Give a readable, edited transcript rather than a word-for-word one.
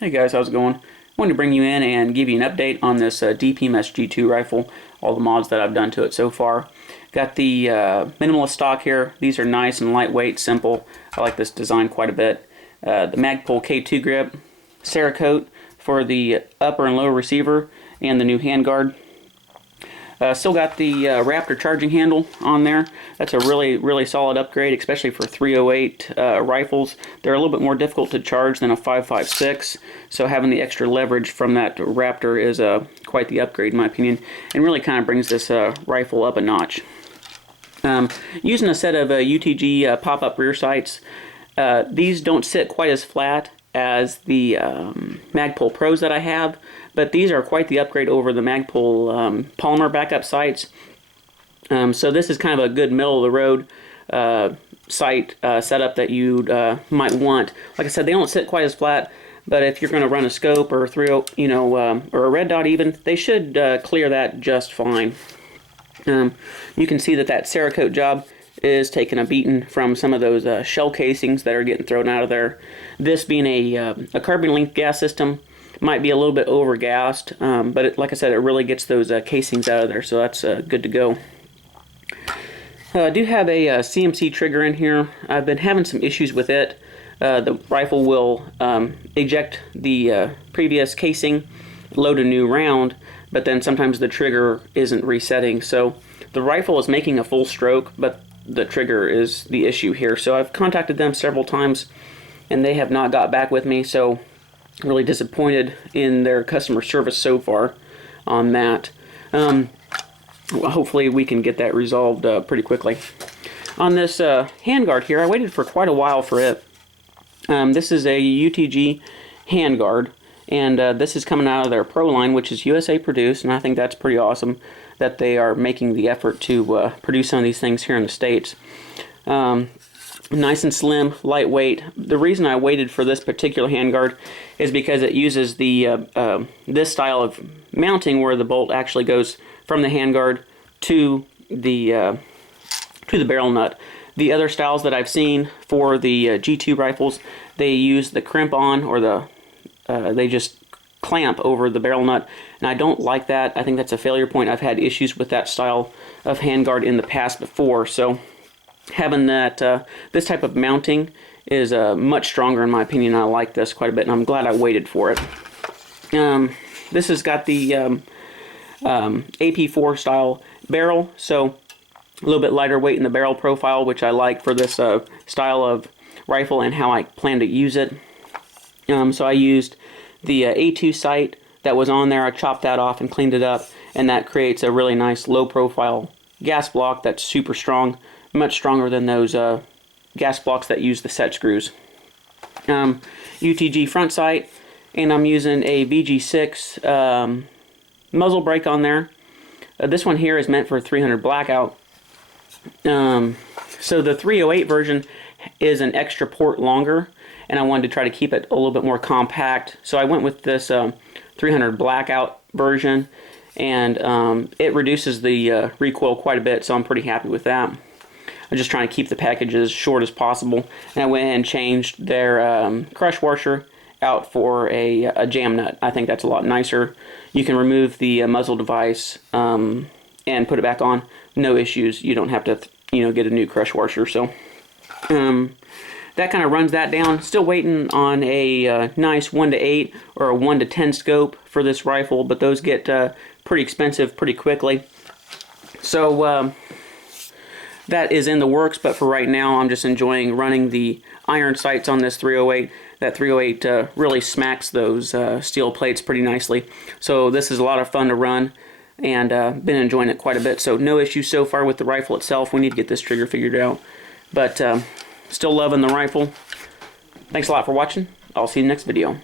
Hey guys, how's it going? I wanted to bring you in and give you an update on this DPMS G2 rifle, all the mods that I've done to it so far. Got the minimalist stock here. These are nice and lightweight, simple. I like this design quite a bit. The Magpul K2 grip, Cerakote for the upper and lower receiver, and the new handguard. Still got the Raptor charging handle on there. That's a really solid upgrade, especially for 308 rifles. They're a little bit more difficult to charge than a 5.56, so having the extra leverage from that Raptor is quite the upgrade in my opinion, and really kind of brings this rifle up a notch. Using a set of UTG pop-up rear sights. These don't sit quite as flat as the Magpul Pros that I have, but these are quite the upgrade over the Magpul polymer backup sights. So this is kind of a good middle-of-the-road sight setup that you might want. Like I said, they don't sit quite as flat, but if you're going to run a scope or or a red dot even, they should clear that just fine. You can see that Cerakote job is taking a beating from some of those shell casings that are getting thrown out of there. This being a carbon link gas system, might be a little bit over gassed, but like I said, it really gets those casings out of there, so that's good to go. I do have a CMC trigger in here. I've been having some issues with it. The rifle will eject the previous casing, load a new round, but then sometimes the trigger isn't resetting. So the rifle is making a full stroke, but the trigger is the issue here. So I've contacted them several times and they have not got back with me, so I'm really disappointed in their customer service so far on that. Well, hopefully we can get that resolved pretty quickly. On this handguard here, I waited for quite a while for it. This is a UTG handguard, and this is coming out of their Pro line, which is USA produced, and I think that's pretty awesome that they are making the effort to produce some of these things here in the States. Nice and slim, lightweight. The reason I waited for this particular handguard is because it uses the this style of mounting where the bolt actually goes from the handguard to the barrel nut. The other styles that I've seen for the G2 rifles, they use the crimp on, or they just clamp over the barrel nut, and I don't like that. I think that's a failure point. I've had issues with that style of handguard in the past before, so having that this type of mounting is much stronger in my opinion. I like this quite a bit, and I'm glad I waited for it. This has got the AP4 style barrel, so a little bit lighter weight in the barrel profile, which I like for this style of rifle and how I plan to use it. So I used the A2 sight that was on there. I chopped that off and cleaned it up, and that creates a really nice low profile gas block that's super strong, much stronger than those gas blocks that use the set screws. UTG front sight, and I'm using a VG6 muzzle brake on there. This one here is meant for 300 blackout. So the 308 version is an extra port longer, and I wanted to try to keep it a little bit more compact, so I went with this 300 blackout version, and it reduces the recoil quite a bit, so I'm pretty happy with that. I'm just trying to keep the package as short as possible, and I went ahead and changed their crush washer out for a jam nut. I think that's a lot nicer. You can remove the muzzle device and put it back on, no issues. You don't have to get a new crush washer. So that kind of runs that down. Still waiting on a nice 1:8 or a 1:10 scope for this rifle, but those get pretty expensive pretty quickly. So that is in the works, but for right now I'm just enjoying running the iron sights on this 308. That 308 really smacks those steel plates pretty nicely. So this is a lot of fun to run, and been enjoying it quite a bit. So no issues so far with the rifle itself. We need to get this trigger figured out, but still loving the rifle. Thanks a lot for watching. I'll see you in the next video.